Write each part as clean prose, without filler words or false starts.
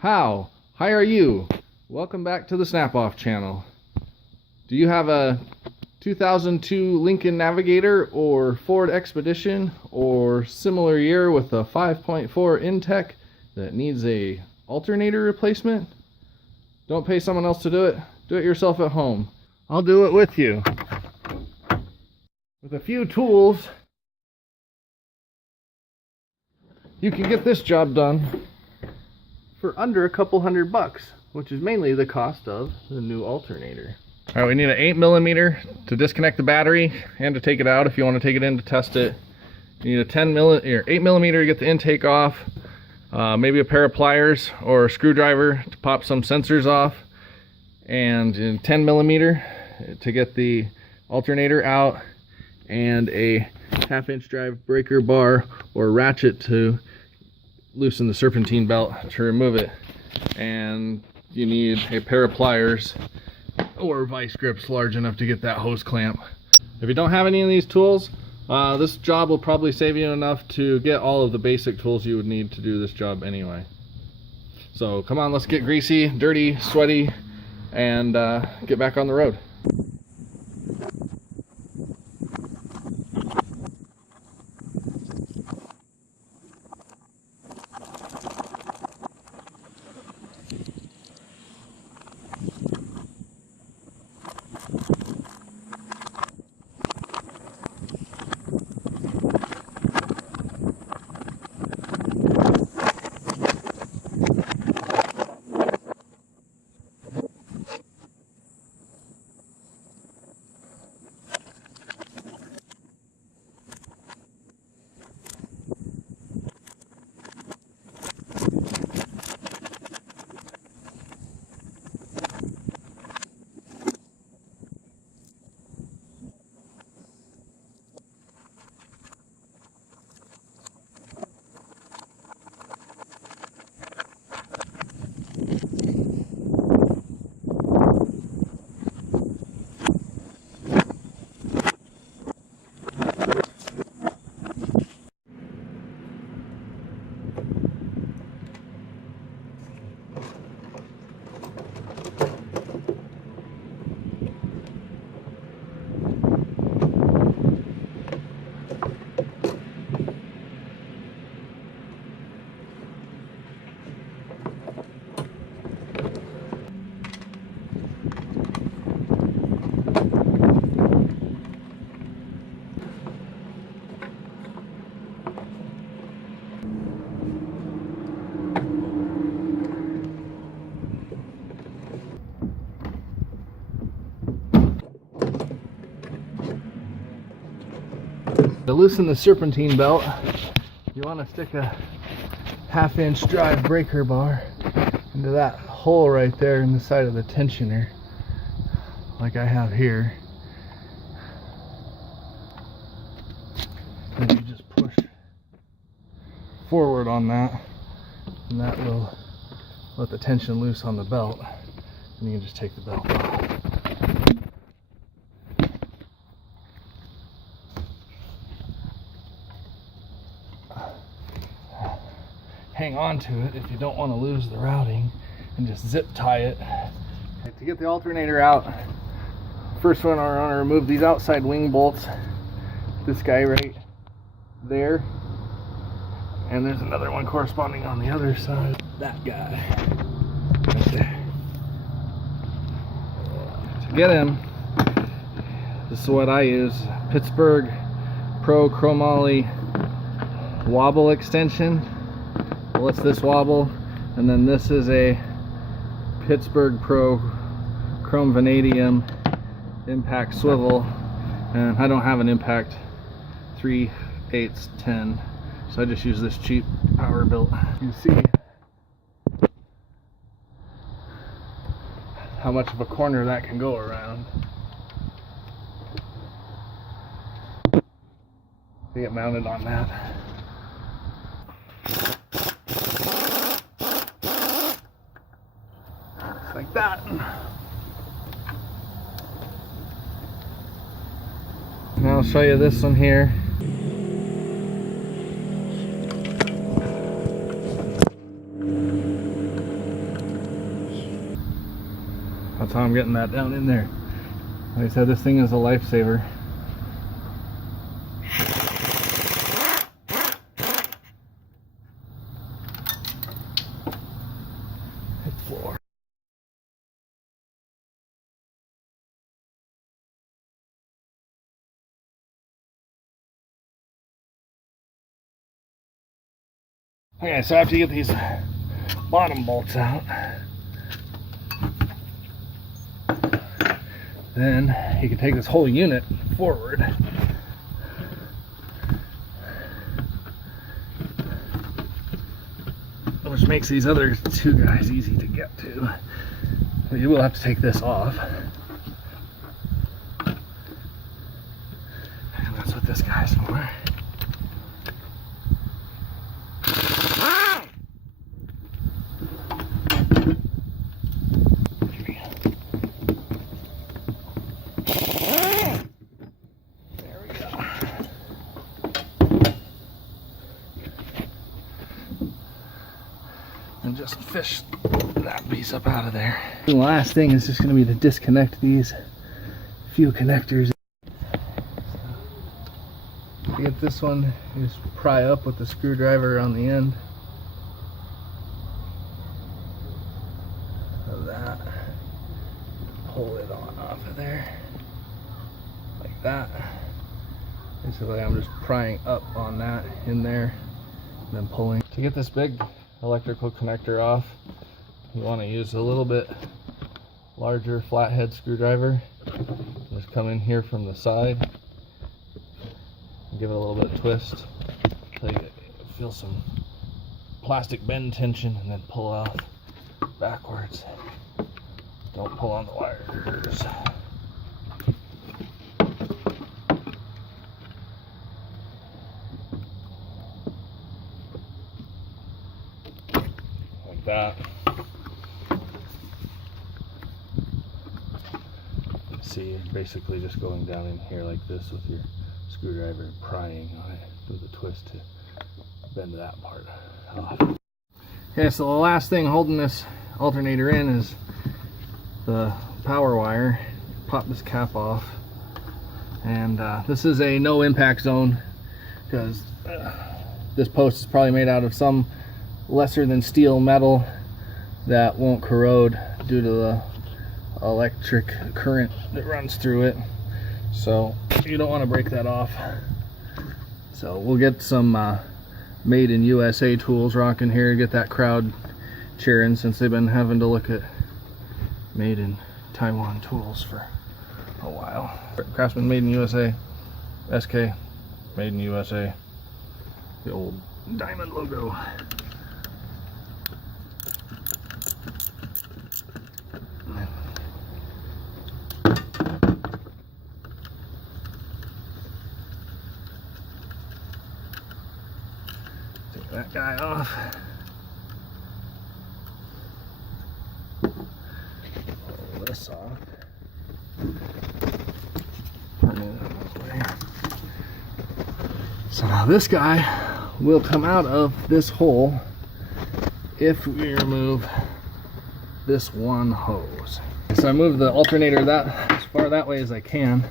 How are you? Welcome back to the Snap Off channel. Do you have a 2002 Lincoln Navigator or Ford Expedition or similar year with a 5.4 Intec that needs a alternator replacement? Don't pay someone else to do it. Do it yourself at home. I'll do it with you. With a few tools, you can get this job done for under a couple $100, which is mainly the cost of the new alternator. All right, we need an 8mm to disconnect the battery and to take it out if you want to take it in to test it. You need a 8mm to get the intake off, maybe a pair of pliers or a screwdriver to pop some sensors off, and a 10mm to get the alternator out, and a 1/2" drive breaker bar or ratchet to loosen the serpentine belt to remove it. And you need a pair of pliers or vice grips large enough to get that hose clamp. If you don't have any of these tools, this job will probably save you enough to get all of the basic tools you would need to do this job anyway. So come on, let's get greasy, dirty, sweaty, and get back on the road. To loosen the serpentine belt, you want to stick a 1/2" drive breaker bar into that hole right there in the side of the tensioner, like I have here. And you just push forward on that, and that will let the tension loose on the belt, and you can just take the belt off. Hang on to it if you don't want to lose the routing, and just zip tie it. To get the alternator out, first one I want to remove these outside wing bolts. This guy right there, and there's another one corresponding on the other side. That guy right there. To get him, this is what I use: Pittsburgh Pro Chromoly wobble extension. Well, it's this wobble, and then this is a Pittsburgh Pro Chrome Vanadium impact swivel, and I don't have an impact 3/8 10, so I just use this cheap power built. You see how much of a corner that can go around. They get mounted on that. Like that. Now I'll show you this one here. That's how I'm getting that down in there. Like I said, this thing is a lifesaver. Hit floor. Okay, so after you get these bottom bolts out, then you can take this whole unit forward. Which makes these other two guys easy to get to. But you will have to take this off. And that's what this guy's for. And just fish that piece up out of there. The last thing is just going to be to disconnect these few connectors. To get this one, you just pry up with the screwdriver on the end of that. Pull it on off of there like that. Basically, I'm just prying up on that in there and then pulling. To get this big electrical connector off, you want to use a little bit larger flathead screwdriver. Just come in here from the side and give it a little bit of twist until you feel some plastic bend tension, and then pull off backwards. Don't pull on the wires. Like that. See, you're basically just going down in here like this with your screwdriver and prying on it with a twist to bend that part off. Okay, so the last thing holding this alternator in is the power wire. Pop this cap off, and this is a no impact zone because this post is probably made out of some lesser than steel metal that won't corrode due to the electric current that runs through it, so you don't want to break that off. So we'll get some made in USA tools rocking here, get that crowd cheering, since they've been having to look at made in Taiwan tools for a while. Craftsman made in USA, SK made in USA, the old diamond logo. Take that guy off. Pull this off. So now this guy will come out of this hole if we remove this one hose. So I move the alternator that as far that way as I can.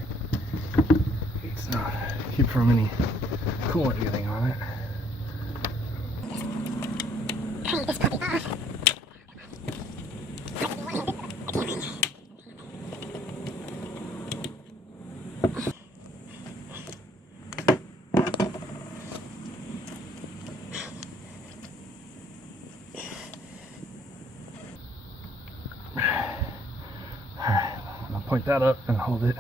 So keep from any coolant getting on it. Turn this puppy off. Point that up and hold it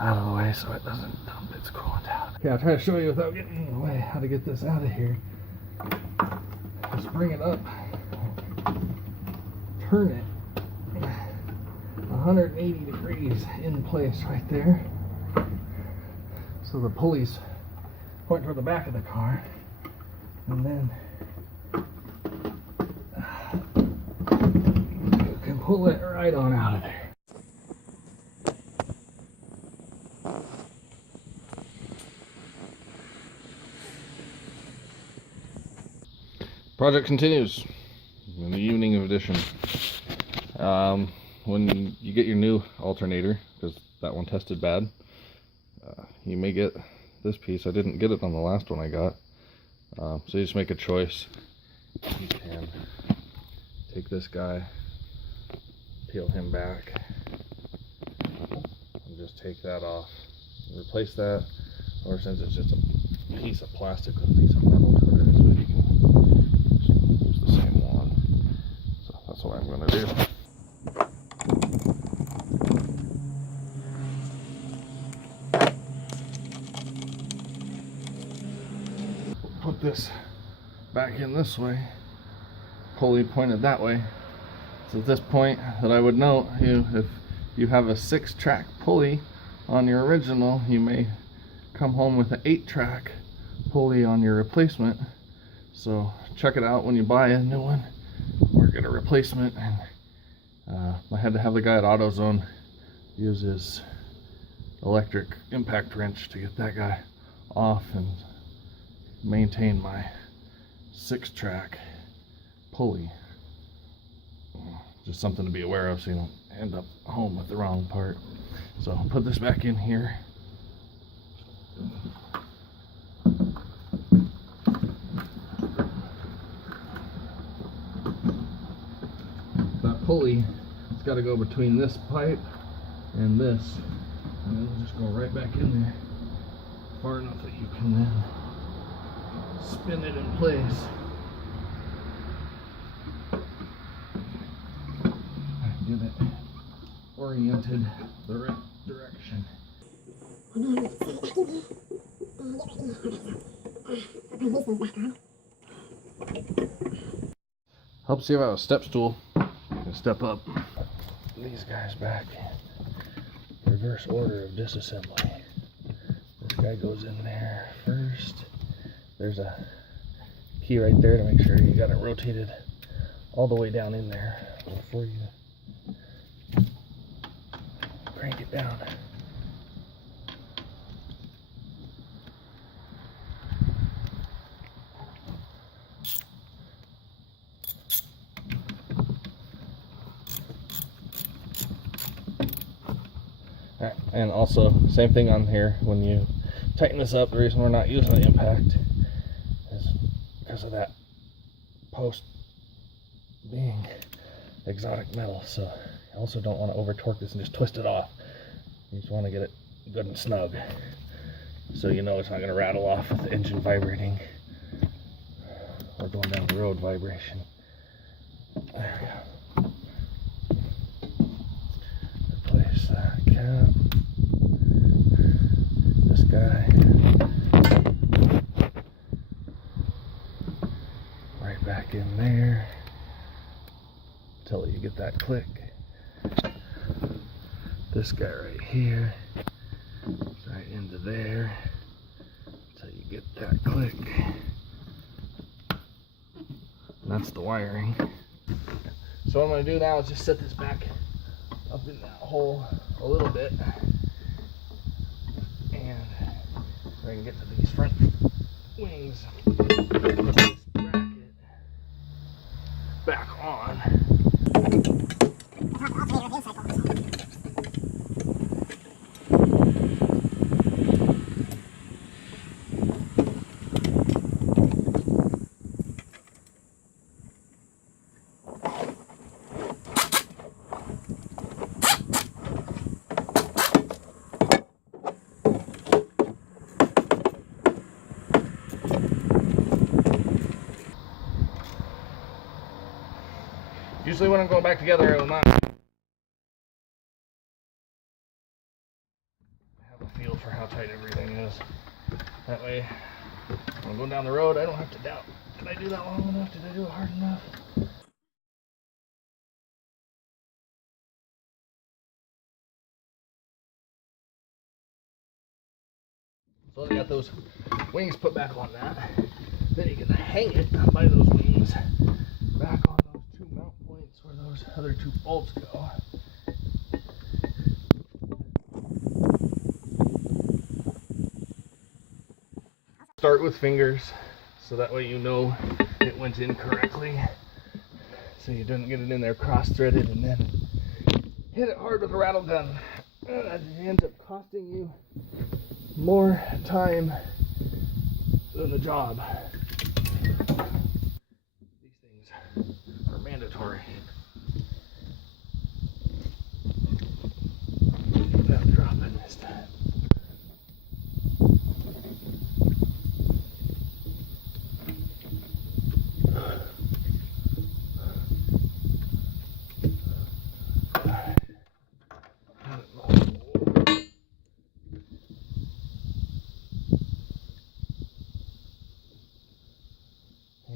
out of the way so it doesn't dump its coolant out. Okay, I'll try to show you without getting in the way how to get this out of here. Just bring it up, turn it 180 degrees in place right there, so the pulleys point toward the back of the car, and then you can pull it right on out of there. Project continues in the evening edition. when you get your new alternator, because that one tested bad, you may get this piece. I didn't get it on the last one I got. So you just make a choice. You can take this guy, peel him back, and just take that off. Replace that, or since it's just a piece of plastic with a piece of metal to it, you can use the same one. So that's what I'm going to do. Put this back in this way, pulley pointed that way. So at this point that I would note, if you have a 6-track pulley on your original, you may come home with an 8-track pulley on your replacement. So check it out when you buy a new one or get a replacement. And I had to have the guy at AutoZone use his electric impact wrench to get that guy off and maintain my 6-track pulley. Just something to be aware of so you don't end up home with the wrong part. So I'll put this back in here. That pulley, it's got to go between this pipe and this, and then it'll just go right back in there far enough that you can then spin it in place. Get it oriented the right direction. Helps you have a step stool. You can step up these guys back in reverse order of disassembly. This guy goes in there first. There's a key right there to make sure you got it rotated all the way down in there before you crank it down. And also, same thing on here, when you tighten this up, the reason we're not using the impact is because of that post being exotic metal. So you also don't want to over torque this and just twist it off. You just want to get it good and snug so you know it's not going to rattle off with the engine vibrating or going down the road vibration. There we go. Replace that cap. This guy right back in there until you get that click. This guy right here, right into there until you get that click. And that's the wiring. So what I'm going to do now is just set this back up in that hole a little bit, and I can get to these front wings. Put this bracket back on. Usually when I'm going back together, I will not have a feel for how tight everything is. That way, when I'm going down the road, I don't have to doubt, did I do that long enough? Did I do it hard enough? So I got those wings put back on that. Then you can hang it by those wings back on those two mount points where those other two bolts go. Start with fingers so that way you know it went in correctly. So you didn't get it in there cross-threaded and then hit it hard with a rattle gun. It ends up costing you more time than the job. These things are mandatory. Without dropping this time.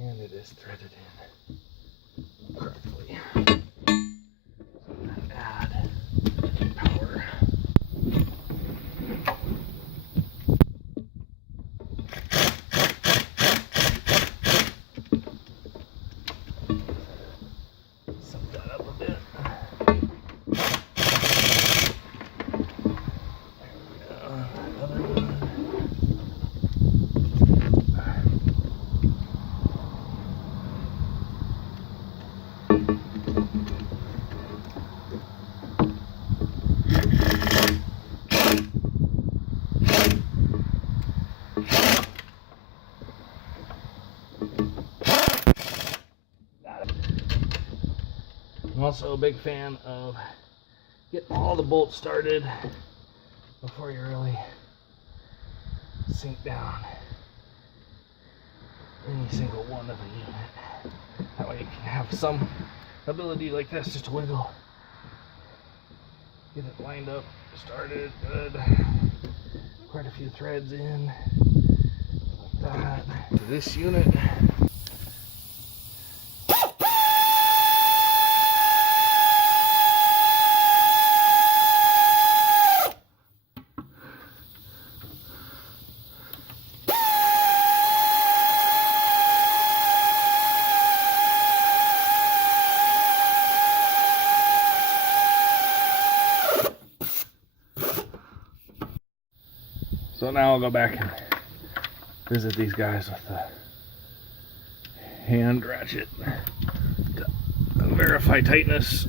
And it is threaded in correctly. So then add power. Set that up a bit. Another one. I'm also a big fan of getting all the bolts started before you really sink down any single one of a unit. That way you can have some ability like this just to wiggle. Get it lined up, started, good. Quite a few threads in, like that. This unit. So now I'll go back and visit these guys with the hand ratchet to verify tightness,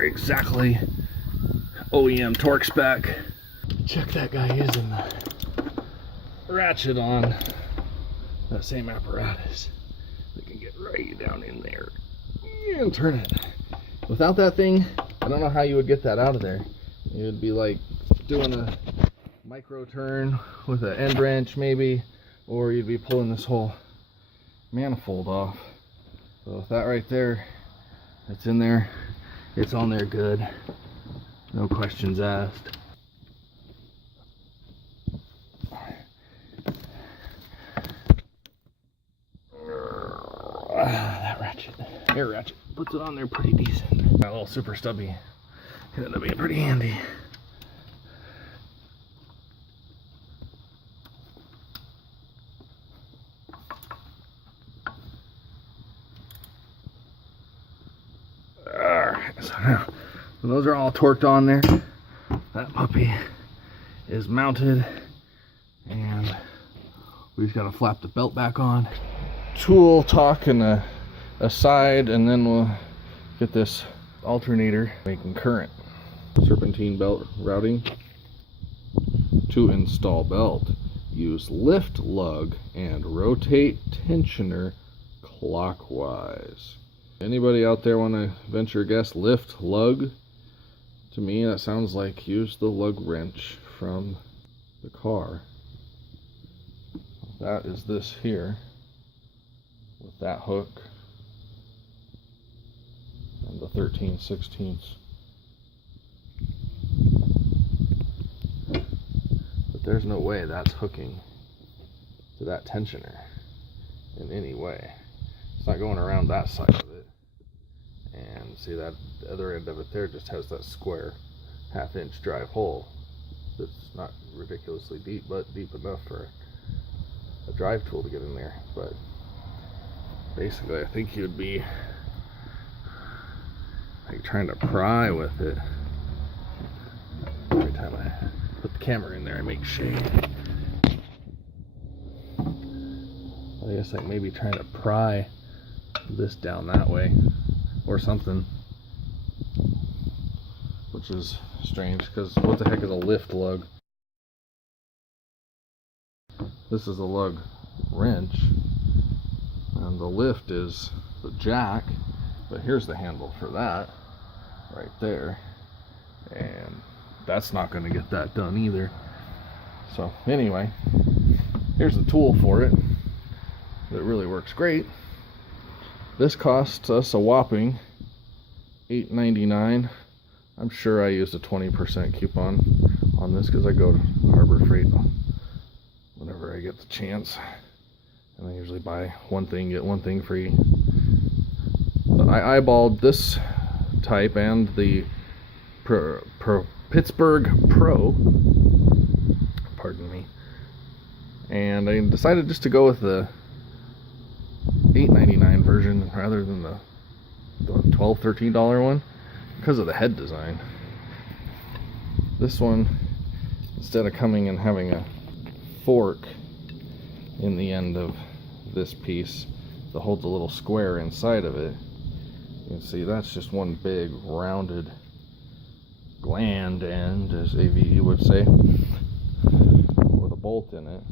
exactly OEM torque spec. Check that guy using the ratchet on that same apparatus. They can get right down in there and turn it. Without that thing, I don't know how you would get that out of there. It would be like doing a micro turn with an end wrench maybe, or you'd be pulling this whole manifold off. So with that right there, it's in there, it's on there good, no questions asked. That ratchet, air ratchet, puts it on there pretty decent. That little super stubby can end up being pretty handy. So those are all torqued on there. That puppy is mounted, and we've got to flap the belt back on. Tool talk and a side, and then we'll get this alternator making current. Serpentine belt routing. To install belt, use lift lug and rotate tensioner clockwise. Anybody out there want to venture a guess? Lift lug? To me, that sounds like use the lug wrench from the car. That is this here with that hook and the 13/16. But there's no way that's hooking to that tensioner in any way. It's not going around that side of it. And see, that the other end of it there just has that square 1/2 inch drive hole that's not ridiculously deep, but deep enough for a drive tool to get in there. But basically, I think you'd be like trying to pry with it. Every time I put the camera in there, I make shade. I guess like maybe trying to pry this down that way or something. which is strange because what the heck is a lift lug? This is a lug wrench, and the lift is the jack, but here's the handle for that right there, and that's not going to get that done either. So anyway, here's the tool for it that really works great. This costs us a whopping $8.99. I'm sure I used a 20% coupon on this because I go to Harbor Freight whenever I get the chance, and I usually buy one thing, get one thing free. But I eyeballed this type and the Pittsburgh Pro, pardon me, and I decided just to go with the $8.99 version rather than the $12, $13 one because of the head design. This one, instead of coming and having a fork in the end of this piece that holds a little square inside of it, you can see that's just one big rounded gland end, as AVE would say, with a bolt in it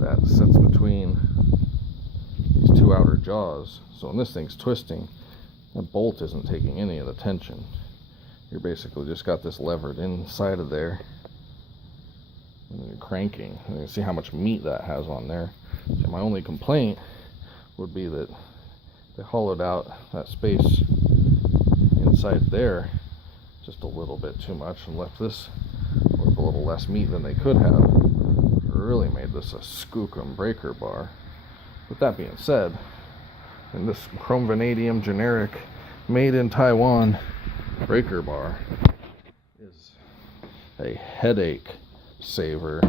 that sits between these two outer jaws. So when this thing's twisting, that bolt isn't taking any of the tension. You're basically just got this levered inside of there, and then you're cranking. And you can see how much meat that has on there. So my only complaint would be that they hollowed out that space inside there just a little bit too much and left this with a little less meat than they could have. It really made this a skookum breaker bar. With that being said, and this chrome vanadium generic made in Taiwan breaker bar is a headache saver.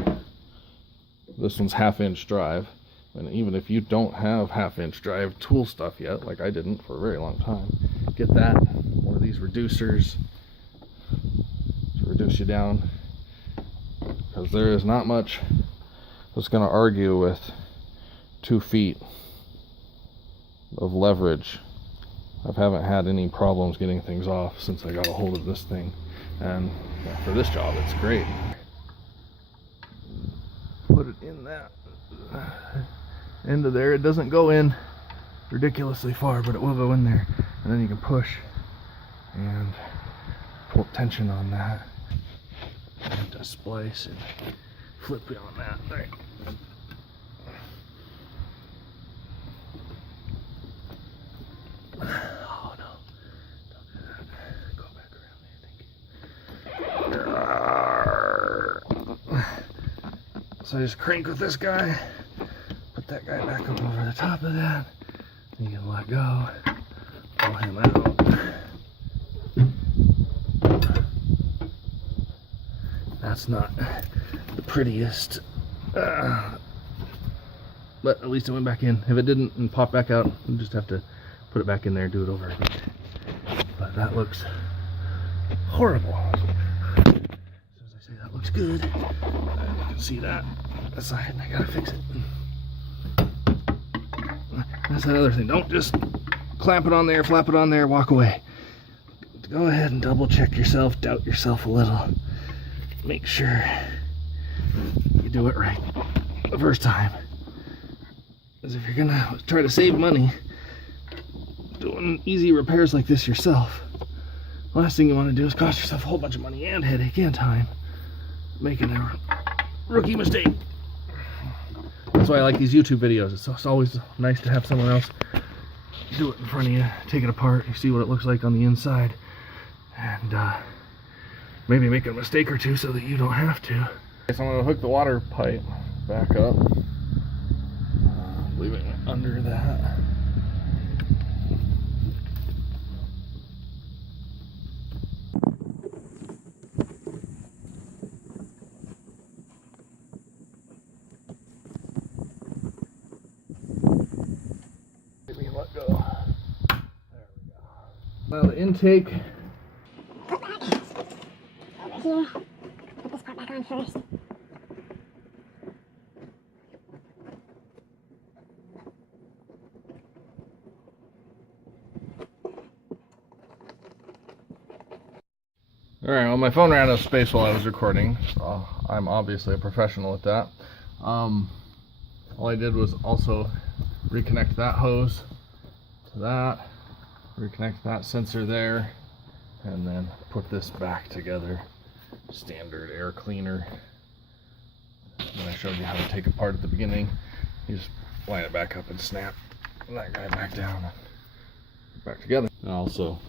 This one's 1/2-inch drive, and even if you don't have 1/2-inch drive tool stuff yet, like I didn't for a very long time, get that, one of these reducers to reduce you down, because there is not much that's going to argue with 2 feet of leverage. I haven't had any problems getting things off since I got a hold of this thing, and for this job it's great. Put it in that into there. It doesn't go in ridiculously far, but it will go in there, and then you can push and pull tension on that and just splice and flip it on that. All right. Oh no, don't do that. Go back around there. Thank you. So I just crank with this guy, put that guy back up over the top of that, and you can let go, pull him out. That's not the prettiest, but at least it went back in. If it didn't and pop back out, you just have to put it back in there and do it over again. But that looks horrible. As soon as I say that looks good, you can see that aside, and I gotta fix it. That's another thing. Don't just clamp it on there, flap it on there, walk away. Go ahead and double check yourself, doubt yourself a little. Make sure you do it right the first time. Because if you're gonna try to save money doing easy repairs like this yourself, the last thing you want to do is cost yourself a whole bunch of money and headache and time making a rookie mistake. That's why I like these YouTube videos. It's always nice to have someone else do it in front of you, take it apart, you see what it looks like on the inside, and maybe make a mistake or two so that you don't have to. Okay, so I'm going to hook the water pipe back up, leaving it under that. Let go. There we go. Now the intake. Put that over here. Put this part back on first. Alright, well my phone ran out of space while I was recording, so I'm obviously a professional at that. All I did was also reconnect that hose to that, reconnect that sensor there, and then put this back together. Standard air cleaner. And I showed you how to take it apart at the beginning. You just line it back up and snap that guy back down and back together. And also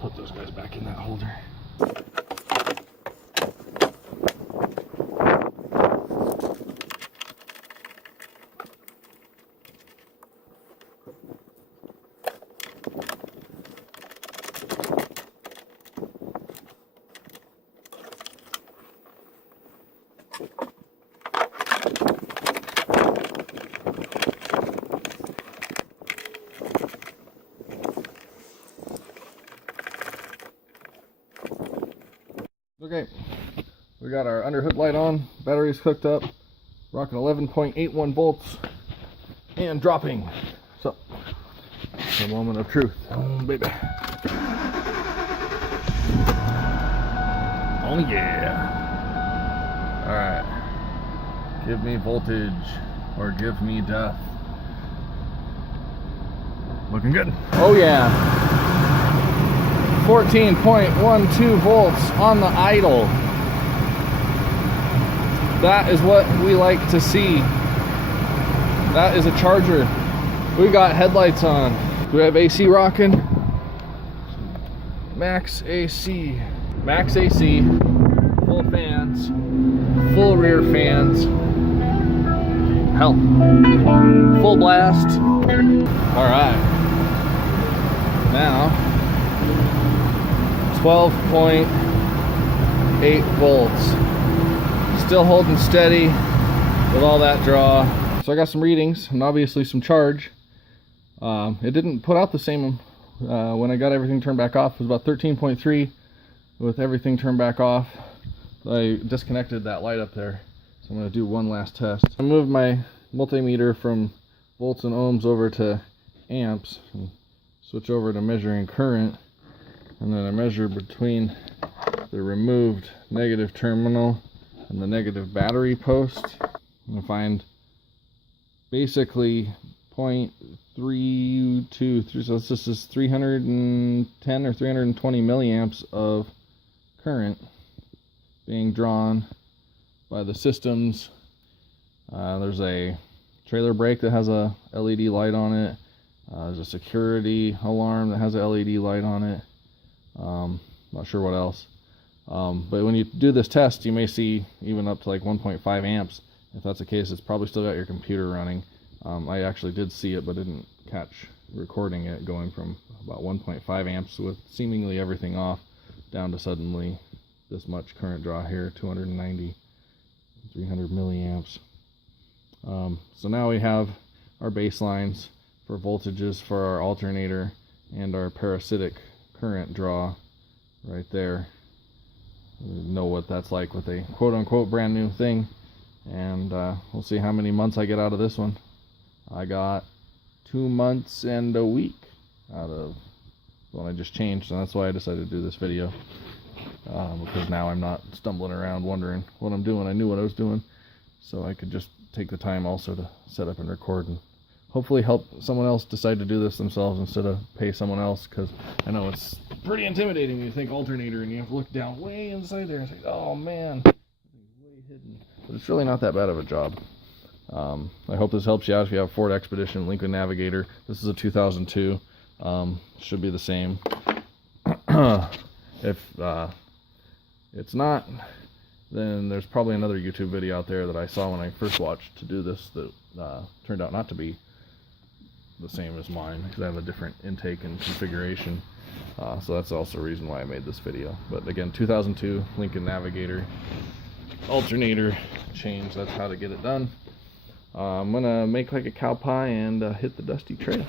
put those guys back in that holder. Okay, we got our under hood light on, batteries hooked up, rocking 11.81 volts, and dropping. So, it's a moment of truth. Oh, baby. Oh, yeah. Alright. Give me voltage, or give me death. Looking good. Oh, yeah. 14.12 volts on the idle. That is what we like to see. That is a charger. We got headlights on. Do we have AC rocking? Max AC. Max AC. Full fans. Full rear fans. Hell. Full blast. Alright. Now 12.8 volts. Still holding steady with all that draw. So I got some readings and obviously some charge. It didn't put out the same when I got everything turned back off. It was about 13.3 with everything turned back off. I disconnected that light up there. So I'm going to do one last test. I moved my multimeter from volts and ohms over to amps and switch over to measuring current. And then I measure between the removed negative terminal and the negative battery post. I'm going to find basically 0.323, so this is 310 or 320 milliamps of current being drawn by the systems. There's a trailer brake that has a LED light on it. There's a security alarm that has a LED light on it. Not sure what else. But when you do this test, you may see even up to like 1.5 amps. If that's the case, it's probably still got your computer running. I actually did see it, but didn't catch recording it going from about 1.5 amps with seemingly everything off down to suddenly this much current draw here, 290, 300 milliamps. So now we have our baselines for voltages for our alternator and our parasitic current draw right there. We know what that's like with a quote-unquote brand new thing, and we'll see how many months I get out of this one. I got 2 months and a week out of the one I just changed, and that's why I decided to do this video, because now I'm not stumbling around wondering what I'm doing. I knew what I was doing, so I could just take the time also to set up and record and hopefully help someone else decide to do this themselves instead of pay someone else, because I know it's pretty intimidating when you think alternator and you have to look down way inside there and say, oh man, it's way hidden. But it's really not that bad of a job. I hope this helps you out if you have Ford Expedition, Lincoln Navigator. This is a 2002. Should be the same. If it's not, then there's probably another YouTube video out there that I saw when I first watched to do this that turned out not to be the same as mine, because I have a different intake and configuration. So that's also a reason why I made this video. But again, 2002 Lincoln Navigator alternator change. That's how to get it done. I'm gonna make like a cow pie and hit the dusty trail.